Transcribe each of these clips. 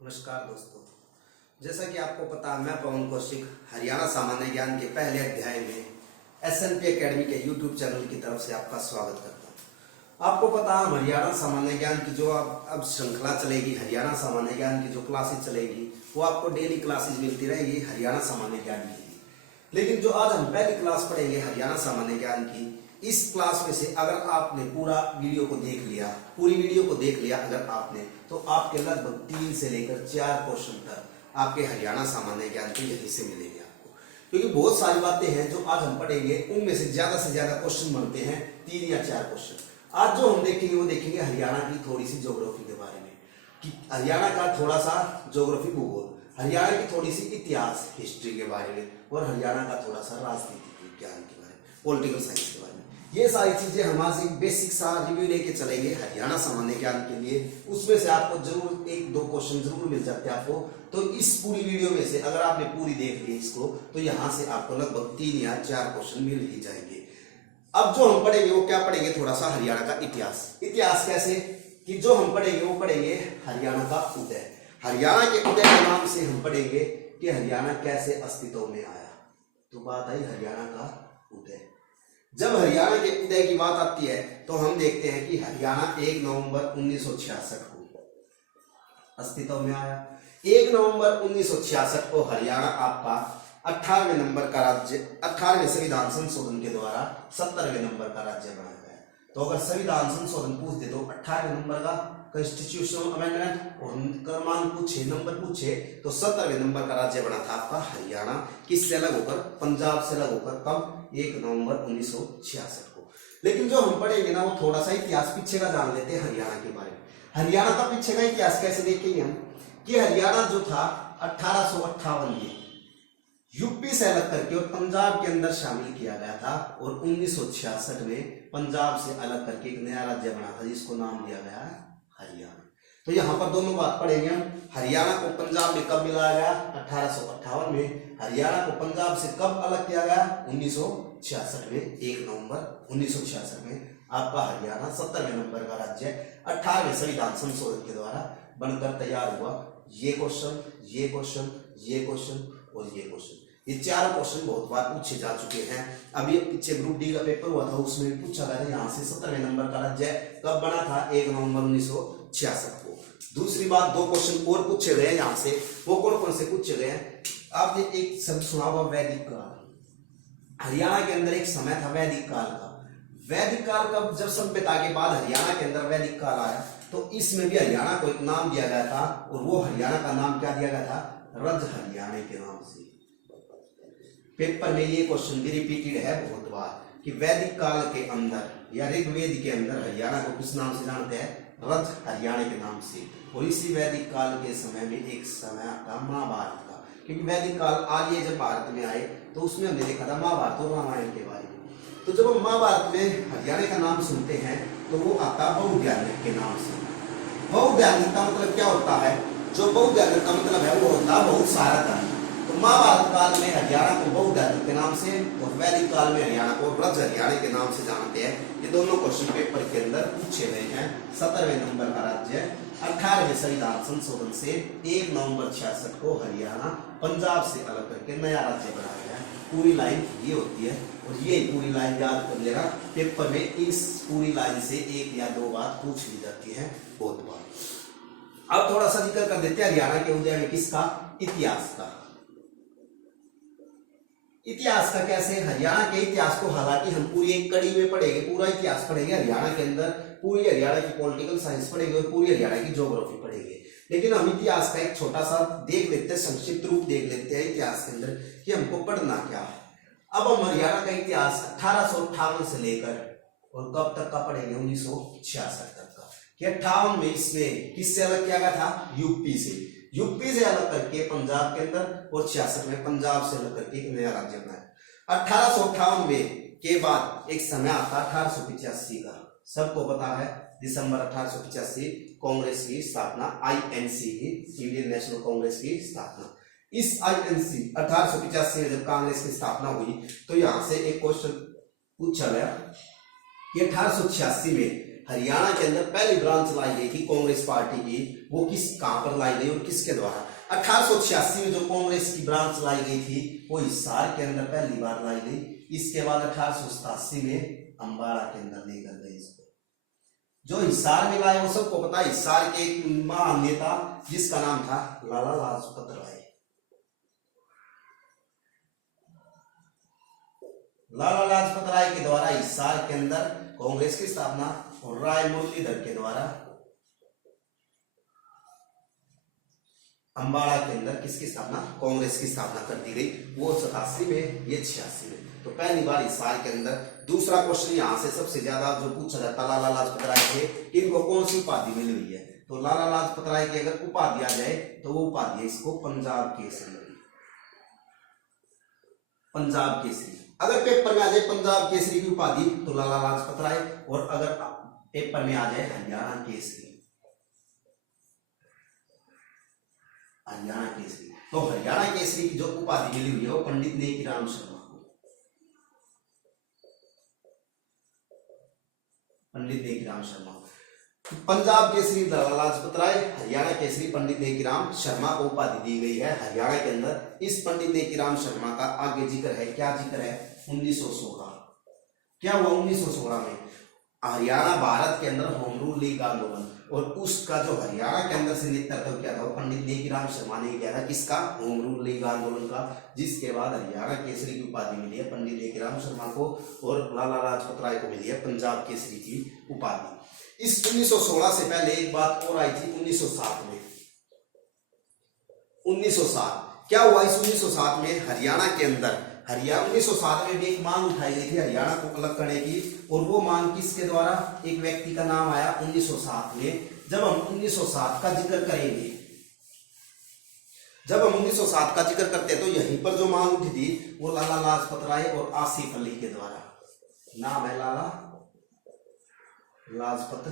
नमस्कार दोस्तों, जैसा कि आपको पता है मैं पवन कौशिक हरियाणा सामान्य ज्ञान के पहले अध्याय में SNP एकेडमी के YouTube चैनल की तरफ से आपका स्वागत करता हूं। आपको पता है हरियाणा सामान्य ज्ञान की जो अब श्रृंखला चलेगी, हरियाणा सामान्य ज्ञान की जो क्लासेज चलेगी वो आपको डेली क्लासेज मिलती रहेगी हरियाणा सामान्य ज्ञान के लिए। लेकिन जो आज हम पहली क्लास पढ़ेंगे हरियाणा सामान्य ज्ञान की, इस क्लास में से अगर आपने पूरा वीडियो को देख लिया, पूरी वीडियो को देख लिया अगर आपने, तो आपके लगभग 3 से लेकर 4 क्वेश्चन तक आपके हरियाणा सामान्य ज्ञान के यहीं से मिलेंगे आपको। क्योंकि बहुत सारी बातें हैं जो आज हम पढ़ेंगे, उनमें से ज्यादा क्वेश्चन बनते हैं 3 या 4 क्वेश्चन। आज जो हम देखेंगे वो देखेंगे हरियाणा की थोड़ी सी ज्योग्राफी के बारे में, कि हरियाणा का थोड़ा सा ज्योग्राफी भूगोल, हरियाणा की थोड़ी सी इतिहास हिस्ट्री के बारे में, और हरियाणा का थोड़ा सा राजनीतिक विज्ञान के बारे में, पॉलिटिकल साइंस के बारे में। ये सारी चीजें हम आज एक बेसिक सा रिव्यू लेके चलेंगे हरियाणा सामान्य ज्ञान के लिए। उसमें से आपको जरूर 1-2 क्वेश्चन जरूर मिल जाते हैं आपको। तो इस पूरी वीडियो में से अगर आपने पूरी देख ली इसको, तो यहाँ से आपको लगभग 3 या 4 क्वेश्चन मिल ही जाएंगे। अब जो हम पढ़ेंगे वो क्या पढ़ेंगे, थोड़ा सा हरियाणा का इतिहास। इतिहास कैसे कि जो हम पढ़ेंगे वो पढ़ेंगे हरियाणा का उदय। हरियाणा के उदय के नाम से हम पढ़ेंगे कि हरियाणा कैसे अस्तित्व में आया। तो बात आई हरियाणा का उदय। जब हरियाणा के उदय की बात आती है तो हम देखते हैं कि हरियाणा 1 नवंबर 1966 को अस्तित्व में आया। 1 नवंबर 1966 को हरियाणा आपका 18वें नंबर का राज्य, 18वें संविधान संशोधन के द्वारा 70वें नंबर का राज्य बनाया गया। तो अगर संविधान संशोधन पूछ दे तो 18वें नंबर का कॉन्स्टिट्यूशनल अमेंडमेंट, और क्रमांक पूछे, नंबर पूछे, तो 70वें नंबर का राज्य बना था आपका हरियाणा। किससे अलग होकर? पंजाब से अलग होकर। कब? 1 नवंबर 1966 को। लेकिन जो हम पढ़ेंगे ना वो थोड़ा सा इतिहास पीछे का जान लेते हैं हरियाणा के बारे में। हरियाणा का पीछे का इतिहास कैसे देखेंगे हम, कि हरियाणा जो था 1858 में यूपी से अलग करके और पंजाब के अंदर शामिल किया गया था, और 1966 में पंजाब से अलग करके एक नया राज्य बना था जिसको नाम दिया गया है हरियाणा। तो यहाँ पर दोनों बात पढ़ेंगे हम। हरियाणा को पंजाब में कब मिलाया गया? 1858 में। हरियाणा को पंजाब से कब अलग किया गया? 1966 में। 1 नवंबर 1966 में आपका हरियाणा 70वें नंबर का राज्य 18वें संविधान संशोधन के द्वारा बनकर तैयार हुआ। ये क्वेश्चन, ये क्वेश्चन, ये क्वेश्चन और ये क्वेश्चन, ये 4 क्वेश्चन बहुत बार पूछे जा चुके हैं। अभी पीछे ग्रुप डी का पेपर हुआ था, उसमें पूछा गया था यहाँ से 70वें नंबर का राज्य कब बना था? 1 नवंबर 1966 को। दूसरी बात, 2 क्वेश्चन और पूछे गए यहाँ से। वो कौन से पूछे गए हैं? आपने एक शब्द सुना होगा, वैदिक काल। हरियाणा के अंदर एक समय था वैदिक काल का। वैदिक काल का जब सभ्यता के बाद हरियाणा के अंदर वैदिक काल आया, तो इसमें भी हरियाणा को एक नाम दिया गया था, और वो हरियाणा का नाम क्या दिया गया था? रज हरियाणा के नाम से। पेपर में ये क्वेश्चन भी रिपीटेड है बहुत बार, कि वैदिक काल के अंदर या ऋग्वेद के अंदर हरियाणा को किस नाम से जानते हैं? रज हरियाणा के नाम से। और इसी वैदिक काल के समय में एक समय आता महाभारत का, क्योंकि वैदिक काल आर्य जब भारत में आए तो उसमें हमने देखा था महाभारत और रामायण के बारे में। तो जब हम महाभारत में हरियाणा का नाम सुनते हैं तो वो आता बहुज्ञानिक के नाम से। बहुज्ञानिक का मतलब क्या होता है? जो बहुज्ञानिक का मतलब है वो होता है बहुत सारा था। तो महाभारत काल में हरियाणा को बहुज्ञानिक के नाम से, और वैदिक काल में हरियाणा को रज हरियाणा के नाम से जानते हैं। ये दोनों क्वेश्चन पेपर के अंदर पूछे गए हैं। 70वें नंबर का राज्य 18वें संविधान संशोधन से 1 नवंबर 66 को हरियाणा पंजाब से अलग करके नया राज्य बनाया गया। पूरी लाइन ये होती है, और ये पूरी लाइन याद कर लेना। पेपर में इस पूरी लाइन से 1 या 2 बात पूछ ली जाती है बहुत बार। अब थोड़ा सा जिक्र कर देते हैं हरियाणा के उदय में किसका? इतिहास का। इतिहास का कैसे? हरियाणा के इतिहास को हालांकि हम पूरी एक कड़ी में पढ़ेंगे, पूरा इतिहास पढ़ेंगे हरियाणा के अंदर, पूरी हरियाणा की पॉलिटिकल साइंस पढ़ेंगे और पूरी हरियाणा की ज्योग्राफी पढ़ेंगे। लेकिन हम इतिहास का एक छोटा सा देख लेते हैं, संक्षिप्त रूप देख लेते हैं इतिहास के अंदर कि हमको पढ़ना क्या है। अब हम हरियाणा का इतिहास 1858 से लेकर और कब तक का पढ़ेंगे? 1966 तक का। कि 58 में इसमें किससे अलग किया गया था? यूपी से। यूपी से अलग करके पंजाब के अंदर, और 66 में पंजाब से अलग करके एक नया राज्य बनाया। 1858 में के बाद एक समय आता 1885 का। सबको पता है दिसंबर 1885 कांग्रेस की स्थापना, INC की, इंडियन नेशनल कांग्रेस की स्थापना। इस INC 1885 में जब कांग्रेस की स्थापना हुई तो यहां से एक क्वेश्चन पूछा गया कि 1886 में हरियाणा के अंदर पहली ब्रांच लाई गई थी कांग्रेस पार्टी की, वो कहां पर लाई गई और किसके द्वारा? 1886 में जो कांग्रेस की ब्रांच लाई गई थी वो हिसार के अंदर पहली बार लाई गई। इसके बाद 1887 में अम्बाड़ा के अंदर लेकर गए इसको। जो हिसार में लाए वो सबको पता है, हिसार के एक महान नेता जिसका नाम था लाला लाजपत राय। लाला लाजपत राय के द्वारा हिसार के अंदर कांग्रेस की स्थापना और राय मुरलीधर के द्वारा अम्बाड़ा के अंदर किसकी स्थापना? कांग्रेस की स्थापना कर दी गई। वो 87 में, ये 86 में। तो पहली बार हिसार के अंदर। दूसरा क्वेश्चन यहाँ से सबसे ज्यादा जो पूछा जाता, लाला लाजपत राय थे, इनको कौन सी उपाधि मिली हुई है? तो लाला लाजपत राय की अगर उपाधि आ जाए तो वो उपाधि है इसको पंजाब केसरी। पंजाब केसरी अगर पेपर में आ जाए पंजाब केसरी की उपाधि तो लाला लाजपत राय, और अगर पेपर में आ जाए हरियाणा केसरी, हरियाणा केसरी, तो हरियाणा केसरी की जो उपाधि मिली हुई है वो पंडित नेकीराम शर्मा को, पंडित नेकीराम शर्मा। पंजाब केसरी लाला लाजपत राय, हरियाणा केसरी पंडित नेकीराम शर्मा को उपाधि दी गई है हरियाणा के अंदर। इस पंडित नेकीराम शर्मा का आगे जिक्र है, क्या जिक्र है? 1916। क्या हुआ 1916 में? हरियाणा भारत के अंदर होम रूल लीग आंदोलन, और उसका जो हरियाणा के अंदर से नेतृत्व किया था वो पंडित नेकीराम शर्मा ने किया था। किसका? होम रूल लीग आंदोलन का। जिसके बाद हरियाणा केसरी की उपाधि मिली है पंडित नेकीराम शर्मा को, और लाला लाजपत राय को मिली है पंजाब केसरी की उपाधि। इस 1916 से पहले एक बात और आई थी 1907 में। 1907 क्या हुआ? इस 1907 में हरियाणा के अंदर, हरियाणा 1907 में भी एक मांग उठाई गई थी हरियाणा को अलग करने की, और वो मांग किसके द्वारा? एक व्यक्ति का नाम आया 1907 में। जब हम 1907 का जिक्र करेंगे, जब हम 1907 का जिक्र करते हैं तो यहीं पर जो मांग उठी थी वो लाला लाजपत राय और आसिफ अली के द्वारा। नाम है लाला लाजपत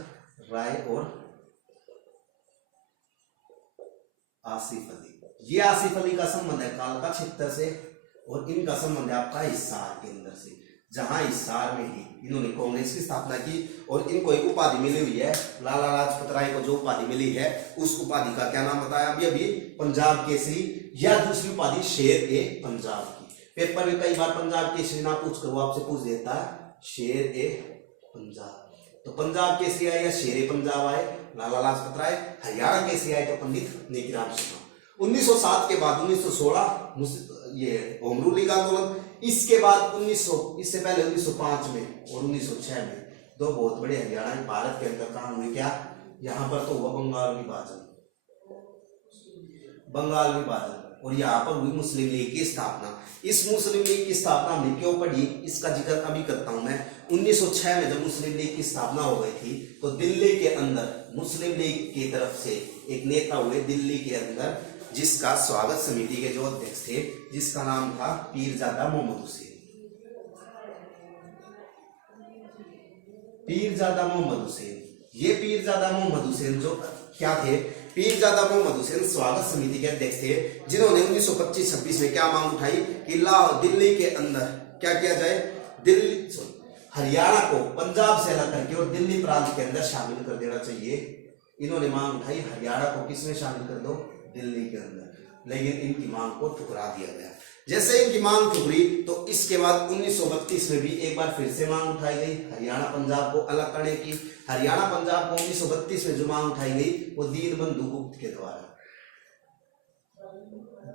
राय और आसिफ अली। ये आसिफ अली का संबंध है कालका क्षेत्र से, और इनका संबंध है आपका हिसार के अंदर से, जहां हिसार में ही इन्होंने कांग्रेस की स्थापना की। और इनको एक उपाधि मिली हुई है, लाला लाजपत राय को जो उपाधि मिली है उस उपाधि का क्या नाम बताया अभी? पंजाब केसरी, या दूसरी उपाधि शेर ए पंजाब की। पेपर में कई बार पंजाब केसरी ना पूछ कर वो आपसे पूछ देता है शेर ए पंजाब। तो पंजाब केसरी आए या शेर ए पंजाब आए लाला लाजपत राय, हरियाणा केसरी आए तो पंडित नेकीराम शर्मा। 1907 के बाद 1916 ये होम रूल लीग आंदोलन। इसके बाद 1900, इससे पहले 1905 में और 1906 में दो बहुत बड़े हरियाणा भारत के अंदर काम हुए। क्या? यहाँ पर तो हुआ बंगाल विभाजन, बंगाल विभाजन, और यहाँ पर हुई मुस्लिम लीग की स्थापना। इस मुस्लिम लीग की स्थापना हमने क्यों पढ़ी इसका जिक्र अभी करता हूं मैं। 1906 में जब मुस्लिम लीग की स्थापना हो गई थी तो दिल्ली के अंदर मुस्लिम लीग की तरफ से एक नेता हुए दिल्ली के अंदर, जिसका स्वागत समिति के जो अध्यक्ष थे, जिसका नाम था पीरजादा मोहम्मद हुसैन। पीरजादा मोहम्मद हुसैन, ये पीरजादा मोहम्मद हुसैन जो क्या थे? पीरजादा मोहम्मद हुसैन स्वागत समिति के अध्यक्ष थे, जिन्होंने 1925-26 में क्या मांग उठाई कि दिल्ली के अंदर क्या किया जाए? हरियाणा को पंजाब से अलग करके और दिल्ली प्रांत के अंदर शामिल कर देना चाहिए। इन्होंने मांग उठाई हरियाणा को किसमें शामिल कर दो? दिल्ली के अंदर। लेकिन इनकी मांग को ठुकरा दिया गया। जैसे इनकी मांग ठुकरी तो इसके बाद 1932 में भी एक बार फिर से मांग उठाई गई हरियाणा पंजाब को अलग करने की। हरियाणा पंजाब को 1932 में जो मांग उठाई गई वो दीनबंधु गुप्त के द्वारा।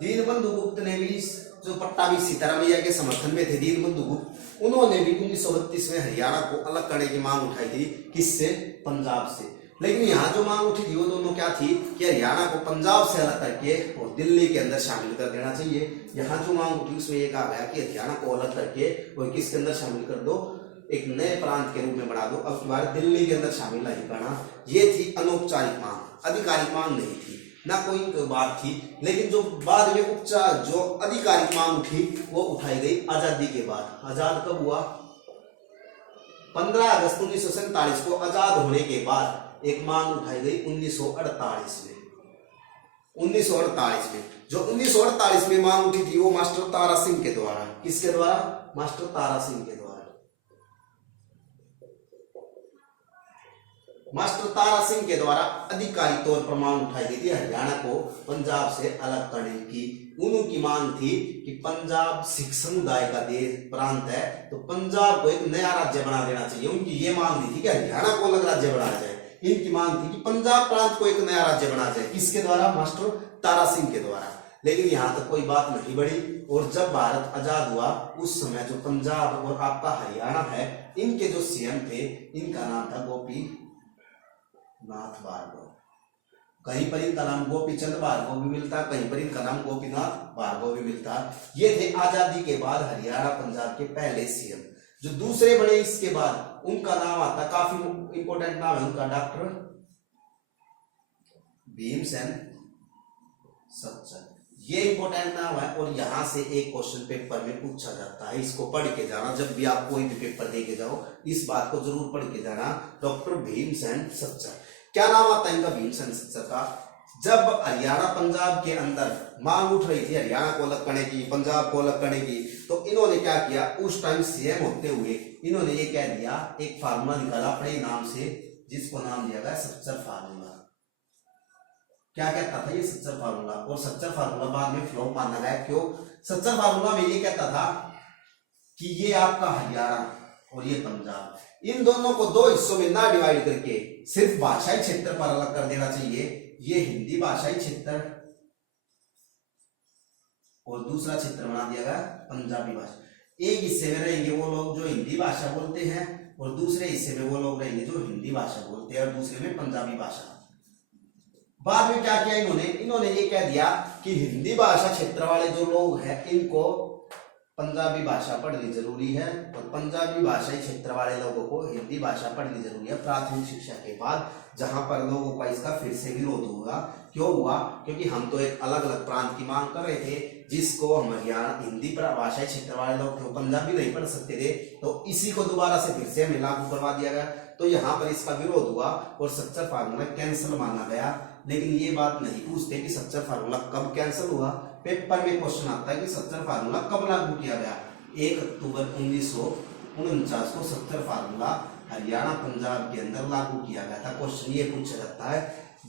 दीनबंधु गुप्त ने भी, जो पट्टाभी सीतारामैया के समर्थन में थे दीनबंधु गुप्त, उन्होंने भी 1932 में हरियाणा को अलग करने की मांग उठाई थी। किससे? पंजाब से। लेकिन यहाँ जो मांग उठी थी वो दोनों क्या थी कि हरियाणा को पंजाब से अलग करके और दिल्ली के अंदर शामिल कर देना चाहिए। यहाँ जो मांग उठी उसमें ये कहा गया कि हरियाणा को अलग करके और किसके अंदर शामिल कर दो? एक नए प्रांत के रूप में बना दो, अब की बार दिल्ली के अंदर शामिल नहीं करना। ये थी अनौपचारिक मांग, आधिकारिक मांग नहीं थी, ना कोई बात थी। लेकिन जो बाद में उपचार जो आधिकारिक मांग उठी वो उठाई गई आजादी के बाद। आजाद कब हुआ? 15 अगस्त 1947 को आजाद होने के बाद एक मांग उठाई गई 1948 में। 1948 में जो 1948 में मांग उठी थी वो मास्टर तारा सिंह के द्वारा। किसके द्वारा? मास्टर तारा सिंह के द्वारा। मास्टर तारा सिंह के द्वारा आधिकारिक तौर पर मांग उठाई गई थी हरियाणा को पंजाब से अलग करने की। उनकी मांग थी कि पंजाब सिख समुदाय का देश प्रांत है, तो पंजाब को एक नया राज्य बना देना चाहिए। उनकी ये मांग नहीं थी कि हरियाणा को अलग राज्य बनाया जाए, इनकी मांग थी कि पंजाब प्रांत को एक नया राज्य बनाया जाए। किसके द्वारा? मास्टर तारा सिंह के द्वारा। लेकिन यहाँ तक कोई बात नहीं बढ़ी, और जब भारत आजाद हुआ उस समय जो पंजाब और आपका हरियाणा है, इनके जो सीएम थे, इनका नाम था गोपी नाथ भार्गव। कहीं पर इनका नाम गोपीचंद भार्गव भी मिलता, कहीं पर इनका नाम गोपीनाथ भार्गव भी मिलता। ये थे आजादी के बाद हरियाणा पंजाब के पहले सीएम। जो दूसरे बड़े इसके बाद, उनका नाम आता, काफी इंपॉर्टेंट नाम है उनका, डॉक्टर भीमसेन सच्चर। ये इंपॉर्टेंट नाम है और यहां से एक क्वेश्चन पेपर में पूछा जाता है। इसको पढ़ के जाना, जब भी आप कोई भी पेपर दे के जाओ इस बात को जरूर पढ़ के जाना। डॉक्टर भीमसेन सच्चर, क्या नाम आता है इनका? भीमसेन सच्चर का। जब हरियाणा पंजाब के अंदर मांग उठ रही थी हरियाणा को अलग करने की, पंजाब को अलग करने की, तो इन्होंने क्या किया? उस टाइम सीएम होते हुए इन्होंने ये कह दिया, एक फार्मूला निकाला अपने नाम से, जिसको नाम दिया गया सच्चर फार्मूला। क्या कहता था ये सच्चर फार्मूला? और सच्चर फार्मूला बाद में फ्लॉप माना गया। क्यों? सच्चर फार्मूला में ये कहता था कि ये आपका हरियाणा और ये पंजाब, इन दोनों को दो हिस्सों में ना डिवाइड करके सिर्फ भाषाई क्षेत्र पर अलग कर देना चाहिए। ये हिंदी भाषाई क्षेत्र और दूसरा क्षेत्र बना दिया गया पंजाबी भाषा। एक हिस्से में रहेंगे वो लोग जो हिंदी भाषा बोलते हैं, और दूसरे हिस्से में वो लोग रहेंगे जो हिंदी भाषा बोलते हैं, और दूसरे में पंजाबी भाषा। बाद में क्या किया इन्होंने ये कह दिया कि हिंदी भाषा क्षेत्र वाले जो लोग हैं इनको पंजाबी भाषा पढ़नी जरूरी है, और पंजाबी भाषाई क्षेत्र वाले लोगों को हिंदी भाषा पढ़नी जरूरी है प्राथमिक शिक्षा के बाद। जहां पर लोगों का इसका फिर से विरोध हुआ। क्यों हुआ? क्योंकि हम तो एक अलग अलग प्रांत की मांग कर रहे थे, जिसको हम हरियाणा हिंदी भाषाई क्षेत्र वाले लोग थे, पंजाबी नहीं पढ़ सकते थे, तो इसी को दोबारा से फिर से हमें लागू करवा दिया गया। तो यहाँ पर इसका विरोध हुआ और सच्चर फार्मूला कैंसिल माना गया। लेकिन ये बात नहीं पूछते कि सच्चर फार्मूला कब कैंसिल हुआ। पेपर में क्वेश्चन आता है कि सच्चर फार्मूला कब लागू किया गया? 1 अक्टूबर 1949 को सच्चर फार्मूला हरियाणा पंजाब के अंदर लागू किया गया था। क्वेश्चन ये पूछा जाता है,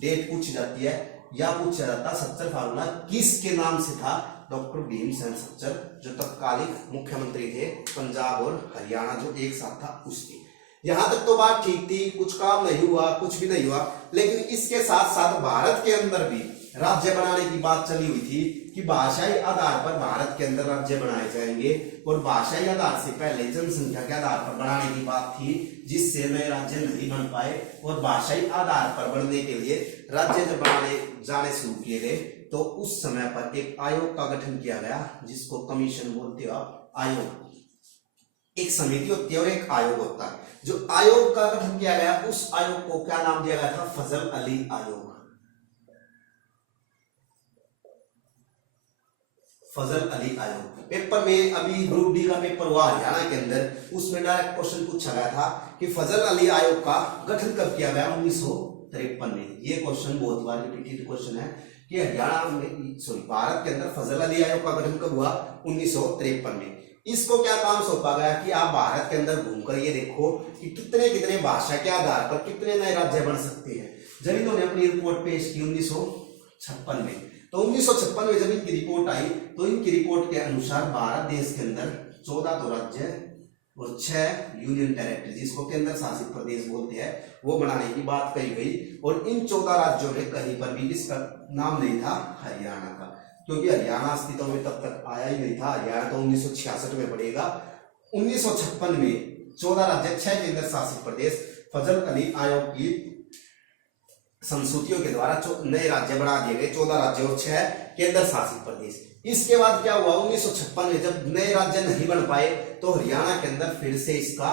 डेट पूछी जाती है, या पूछा जाता सच्चर फार्मूला किसके नाम से था? डॉक्टर भीमसेन सच्चर, जो तत्कालीन मुख्यमंत्री थे पंजाब और हरियाणा जो एक साथ था उसके। यहां तक तो बात ठीक थी, कुछ काम नहीं हुआ, कुछ भी नहीं हुआ। लेकिन इसके साथ साथ भारत के अंदर भी राज्य बनाने की बात चली हुई थी कि भाषाई आधार पर भारत के अंदर राज्य बनाए जाएंगे, और भाषाई आधार से पहले जनसंख्या के आधार पर बनाने की बात थी, जिससे नए राज्य नहीं बन पाए। और भाषाई आधार पर बनने के लिए राज्य जब बनाने जाने शुरू किए गए, तो उस समय पर एक आयोग का गठन किया गया, जिसको कमीशन बोलते हो आप। आयोग एक समिति होती है और एक आयोग होता है। जो आयोग का गठन किया गया, उस आयोग को क्या नाम दिया गया था? फजल अली आयोग। फजल अली आयोग। पेपर में अभी ग्रुप डी का पेपर हुआ हरियाणा के अंदर, उसमें डायरेक्ट क्वेश्चन पूछा गया था कि फजल अली आयोग का गठन कब किया गया? 1953 में। ये क्वेश्चन बहुत बार रिपीटेड क्वेश्चन है कि हरियाणा में, सॉरी, भारत के अंदर फजल अली आयोग का गठन कब हुआ? 1953 में। इसको क्या काम सौंपा गया कि आप भारत के अंदर घूमकर ये देखो कि कितने कितने भाषा के आधार पर कितने नए राज्य बन सकते हैं। जब इन्होंने अपनी रिपोर्ट पेश की 1956 में, तो 1956 में जब इनकी रिपोर्ट आई, तो इनकी रिपोर्ट के अनुसार भारत देश के अंदर 14 तो राज्य और 6 यूनियन टेरिटरी, जिसको केंद्र शासित प्रदेश बोलते हैं, वो बनाने की बात कही गई। और इन 14 राज्यों में कहीं पर भी इसका नाम नहीं था हरियाणा का, क्योंकि हरियाणा अस्तित्व में तब तक आया ही नहीं था। हरियाणा तो 1966 में पड़ेगा। 1956 में 14 राज्य, 6 केंद्र शासित प्रदेश, फजल अली आयोग की संसूतियों के द्वारा नए राज्य बना दिए गए, 14 राज्य और 6 केंद्र शासित प्रदेश। इसके बाद क्या हुआ? 1956 में जब नए राज्य नहीं बन पाए, तो हरियाणा के अंदर फिर से इसका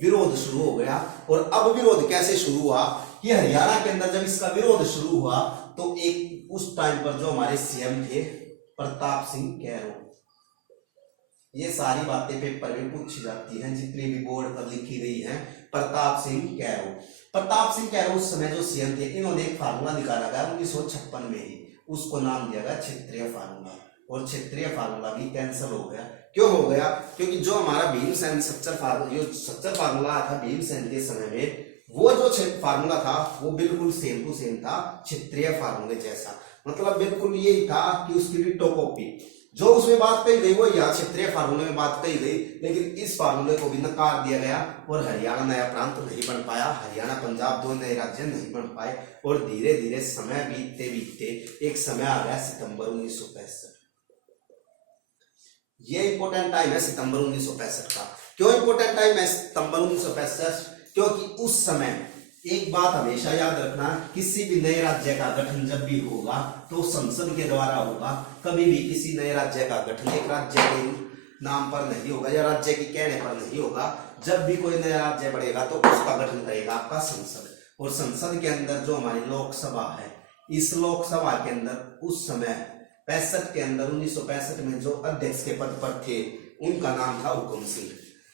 विरोध शुरू हो गया। और अब विरोध कैसे शुरू हुआ कि हरियाणा के अंदर जब इसका विरोध शुरू हुआ, तो एक उस टाइम पर जो हमारे सीएम थे प्रताप सिंह कैरो, ये सारी बातें पेपर में पूछी जाती हैं, जितनी भी बोर्ड पर लिखी गई हैं। प्रताप सिंह कैरो, प्रताप सिंह कैरो उस समय जो सीएम थे, इन्होंने एक फार्मूला निकाला गया 1956 में ही, उसको नाम दिया गया क्षेत्रीय फार्मूला। और क्षेत्रीय फार्मूला भी कैंसिल हो गया। क्यों हो गया? क्योंकि जो हमारा भीमसेन सच्चर फार्मूला, जो सच्चर फार्मूला था भीमसेन के समय में, वो जो फार्मूला था वो बिल्कुल सेम टू सेम था क्षेत्रीय फार्मूले जैसा, मतलब बिल्कुल यही था कि उसकी डिट्टो कॉपी जो उसमें बात कही गई वो यहाँ क्षेत्रीय फार्मूले में बात कही गई, लेकिन इस फार्मूले को भी नकार दिया गया और हरियाणा नया प्रांत नहीं बन पाया, हरियाणा पंजाब दो नए राज्य नहीं बन पाए। और धीरे धीरे समय बीतते बीतते एक समय आ गया सितंबर 1965। ये इंपॉर्टेंट टाइम है सितंबर 1965 का। क्यों इंपॉर्टेंट टाइम है सितंबर 1965? क्योंकि उस समय एक बात हमेशा याद रखना, किसी भी नए राज्य का गठन जब भी होगा तो संसद के द्वारा होगा। कभी भी किसी नए राज्य का गठन एक राज्य के नाम पर नहीं होगा या राज्य के कहने पर नहीं होगा। जब भी कोई नया राज्य बढ़ेगा तो उसका गठन करेगा आपका संसद, और संसद के अंदर जो हमारी लोकसभा है, इस लोकसभा के अंदर उस समय 65 के अंदर 1965 में जो अध्यक्ष के पद पर थे उनका नाम था हुकुम सिंह,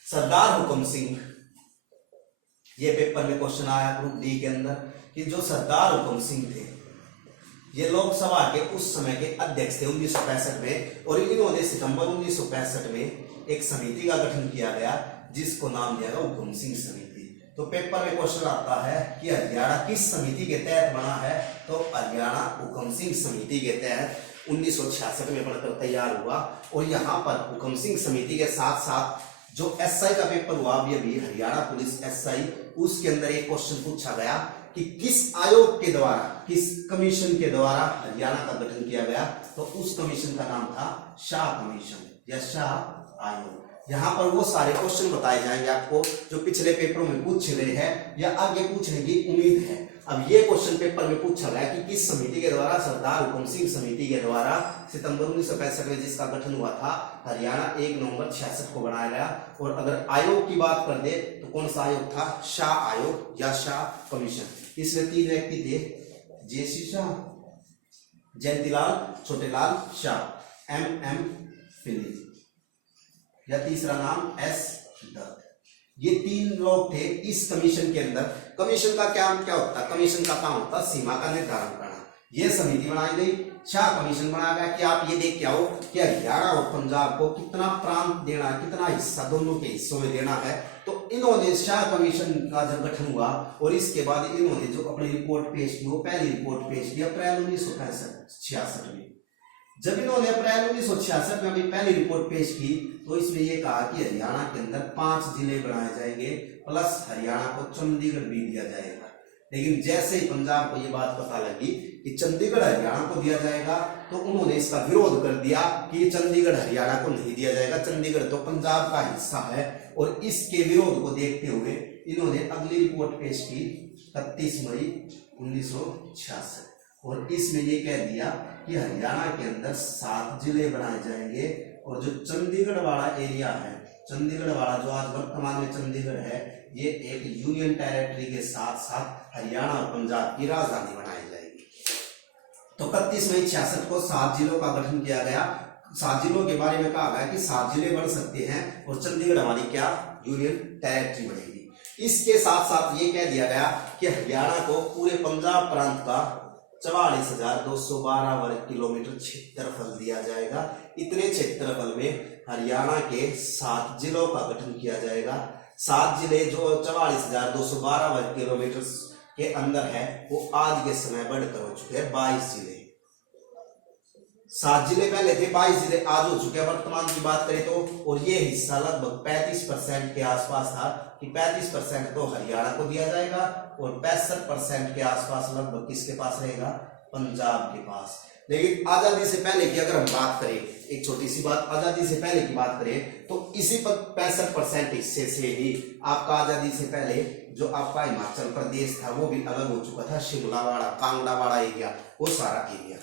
सरदार हुकुम सिंह। ये पेपर में क्वेश्चन आया ग्रुप डी के अंदर कि जो सरदार हुकुम सिंह थे ये लोकसभा के उस समय के अध्यक्ष थे 1965 में, और इन्होंने सितंबर 1965 में एक समिति का गठन किया गया जिसको नाम दिया गया हुकुम सिंह समिति। तो पेपर में क्वेश्चन आता है कि हरियाणा किस समिति के तहत बना है, तो हरियाणा हुकुम सिंह समिति के तहत 1966 में बनकर तैयार हुआ। और यहाँ पर हुकुम सिंह समिति के साथ साथ जो एसआई का पेपर हुआ अभी हरियाणा पुलिस एसआई, उसके अंदर एक क्वेश्चन पूछा गया कि किस आयोग के द्वारा, किस कमीशन के द्वारा हरियाणा का गठन किया गया, तो उस कमीशन का नाम था शाह कमीशन या शाह आयोग। यहाँ पर वो सारे क्वेश्चन बताए जाएंगे आपको जो पिछले पेपरों में पूछ रहे हैं या आगे पूछने की उम्मीद है। अब ये क्वेश्चन पेपर में पूछा गया कि किस समिति के द्वारा, सरदार हुकुम सिंह समिति के द्वारा सितंबर 1965 में जिसका गठन हुआ था हरियाणा 1 नवंबर 66 को बनाया गया। और अगर आयोग की बात कर दे तो कौन सा आयोग था, शाह आयोग या शाह कमीशन। इसमें 3 व्यक्ति थे, जेसी शाह, जयंतीलाल छोटेलाल शाह, MM फिलिप या तीसरा नाम S दत्त। ये 3 लोग थे इस कमीशन के अंदर। कमीशन का क्या होता है, कमीशन का काम होता है सीमा का निर्धारण करना। ये समिति बनाई गई, शाह कमीशन बनाया गया कि आप ये देख के आओ कि हरियाणा और पंजाब को कितना प्रांत देना है, कितना हिस्सा दोनों के हिस्सों में देना है। तो इन्होंने शाह कमीशन का जब गठन हुआ और इसके बाद इन्होंने जो अपनी रिपोर्ट पेश की वो पहली रिपोर्ट पेश की अप्रैल 1966 में। जब इन्होंने अप्रैल 1966 में अपनी पहली रिपोर्ट पेश की तो इसमें यह कहा कि हरियाणा के अंदर 5 जिले बनाए जाएंगे प्लस हरियाणा को चंडीगढ़ भी दिया जाएगा। लेकिन जैसे ही पंजाब को ये बात पता लगी कि चंडीगढ़ हरियाणा को दिया जाएगा तो उन्होंने इसका विरोध कर दिया कि चंडीगढ़ हरियाणा को नहीं दिया जाएगा, चंडीगढ़ तो पंजाब का हिस्सा है। और इसके विरोध को देखते हुए इन्होंने अगली रिपोर्ट पेश की 31 मई 1966 और इसमें ये कह दिया कि हरियाणा के अंदर 7 जिले बनाए जाएंगे और जो चंडीगढ़ वाला एरिया है, चंडीगढ़ वाला जो आज वर्तमान में चंडीगढ़ है, ये एक यूनियन टेरिटरी के साथ साथ हरियाणा और पंजाब की राजधानी बनाई जाएगी। तो 31 मई 66 को 7 जिलों का गठन किया गया। 7 जिलों के बारे में कहा गया कि 7 जिले बन सकते हैं और चंडीगढ़ हमारी क्या यूनियन टेरिटरी बनेगी। इसके साथ साथ ये कह दिया गया कि हरियाणा को पूरे पंजाब प्रांत का 44,212 वर्ग किलोमीटर क्षेत्रफल दिया जाएगा। इतने क्षेत्रफल में हरियाणा के 7 जिलों का गठन किया जाएगा। 7 जिले जो 44,212 वर्ग किलोमीटर के अंदर है वो आज के समय बढ़कर हो चुके हैं 22 जिले। 7 जिले पहले थे, 22 जिले आज हो चुके हैं वर्तमान की बात करें तो। और ये हिस्सा लगभग 35% के आसपास था कि 35% तो हरियाणा को दिया जाएगा और 65% के आसपास लगभग किसके पास रहेगा, पंजाब के पास। लेकिन आजादी से पहले की अगर हम बात करें, एक छोटी सी बात, आजादी से पहले की बात करें तो इसी 65% हिस्से से ही आपका आजादी से पहले जो आपका हिमाचल प्रदेश था वो भी अलग हो चुका था। शिमला वाला, कांगड़ा वाला एरिया, वो सारा एरिया।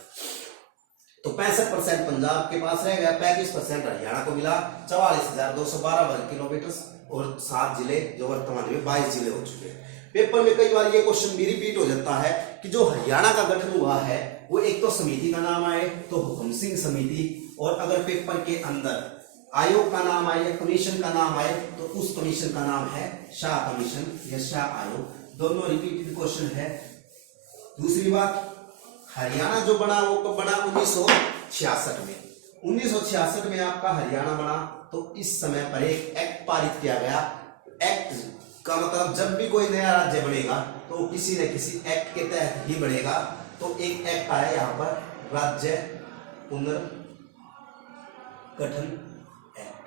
तो 65% पंजाब के पास रह गया, 35% हरियाणा को मिला, 44,212 वर्ग किलोमीटर और 7 जिले जो वर्तमान में 22 जिले हो चुके हैं। पेपर में कई बार ये क्वेश्चन भी रिपीट हो जाता है कि जो हरियाणा का गठन हुआ है वो एक तो समिति का नाम आए तो हुकुम सिंह समिति, और अगर पेपर के अंदर आयोग का नाम आए या कमीशन का नाम आए तो उस कमीशन का नाम है शाह कमीशन या शाह आयोग। दोनों रिपीटेड क्वेश्चन है। दूसरी बात, हरियाणा जो बना वो कब बना, 1966 में। 1966 में आपका हरियाणा बना तो इस समय पर एक एक्ट पारित किया गया, एक्ट का मतलब जब भी कोई नया राज्य बनेगा तो किसी न किसी एक्ट के तहत ही बनेगा। तो एक एक्ट आया यहाँ पर, राज्य पुनर्गठन एक्ट।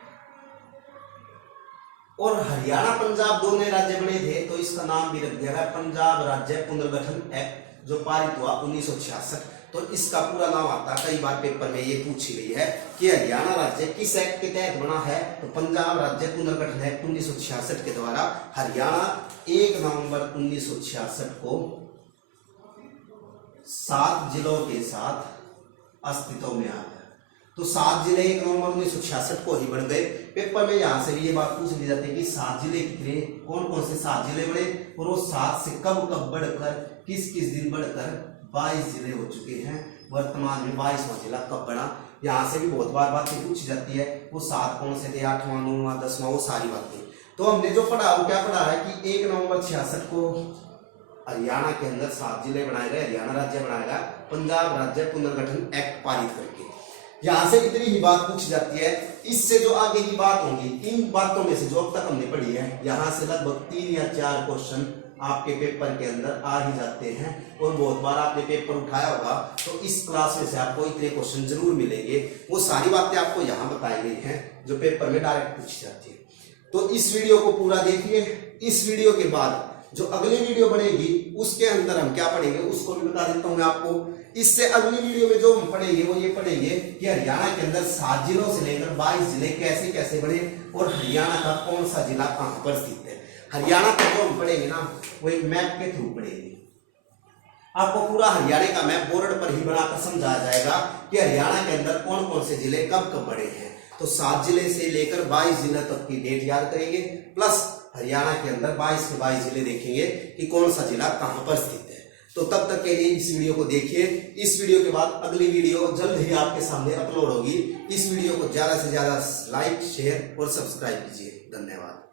और हरियाणा पंजाब दो नए राज्य बने थे तो इसका नाम भी रख दिया गया पंजाब राज्य पुनर्गठन एक्ट, जो पारित हुआ 1966। तो इसका पूरा नाम आता है, कई बार पेपर में ये पूछी गई है कि हरियाणा राज्य किस एक्ट के तहत बना है, तो पंजाब राज्य पुनर्गठन एक्ट 1966 के द्वारा हरियाणा 1 नवंबर 1966 को 7 जिलों के साथ अस्तित्व में आ गया। तो 7 जिले 1 नवंबर 1966 को ही बन गए। पेपर में यहां से भी ये बात पूछ ली जाती है कि 7 जिले कितने, कौन कौन से 7 जिले बने, और वो 7 से कब कब बढ़कर किस किस दिन बढ़कर 22 जिले हो चुके हैं। वर्तमान में 22वां जिला कब बना, यहाँ से भी बहुत बार बातें पूछी जाती है। वो 7 कौन से थे, 8वां 9वां 10वां, वो सारी बातें। तो हमने जो पढ़ा वो क्या पढ़ा है कि 1 नवंबर 66 को हरियाणा के अंदर 7 जिले बनाए गए, हरियाणा राज्य बनाया गया पंजाब राज्य पुनर्गठन एक्ट पारित करके। यहाँ से इतनी ही बात पूछी जाती है। इससे जो आगे की बात होगी, इन बातों में से जो अब तक हमने पढ़ी है, यहाँ से लगभग 3 या 4 क्वेश्चन आपके पेपर के अंदर आ ही जाते हैं। और बहुत बार आपने पेपर उठाया होगा तो इस क्लास में से आपको इतने क्वेश्चन जरूर मिलेंगे। वो सारी बातें आपको यहाँ बताई गई हैं जो पेपर में डायरेक्ट पूछी जाती है। तो इस वीडियो को पूरा देखिए। इस वीडियो के बाद जो अगली वीडियो बनेगी उसके अंदर हम क्या पढ़ेंगे उसको भी बता देता हूँ मैं आपको। इससे अगली वीडियो में जो हम पढ़ेंगे वो ये पढ़ेंगे कि हरियाणा के अंदर 7 जिलों से लेकर 22 जिले कैसे कैसे बने, और हरियाणा का कौन सा जिला कहाँ पर स्थित है। हरियाणा का जो हम पढ़ेंगे ना वो एक मैप के थ्रू पढ़ेंगे। आपको पूरा हरियाणा का मैप बोर्ड पर ही बनाकर समझाया जाएगा कि हरियाणा के अंदर कौन कौन से जिले कब कब बड़े हैं। तो 7 जिले से लेकर 22 जिले तक की डेट याद करेंगे, प्लस हरियाणा के अंदर 22 के 22 जिले देखेंगे कि कौन सा जिला कहां पर स्थित है। तो तब तक के लिए इस वीडियो को देखिए। इस वीडियो के बाद अगली वीडियो जल्द ही आपके सामने अपलोड होगी। इस वीडियो को ज्यादा से ज्यादा लाइक, शेयर और सब्सक्राइब कीजिए। धन्यवाद।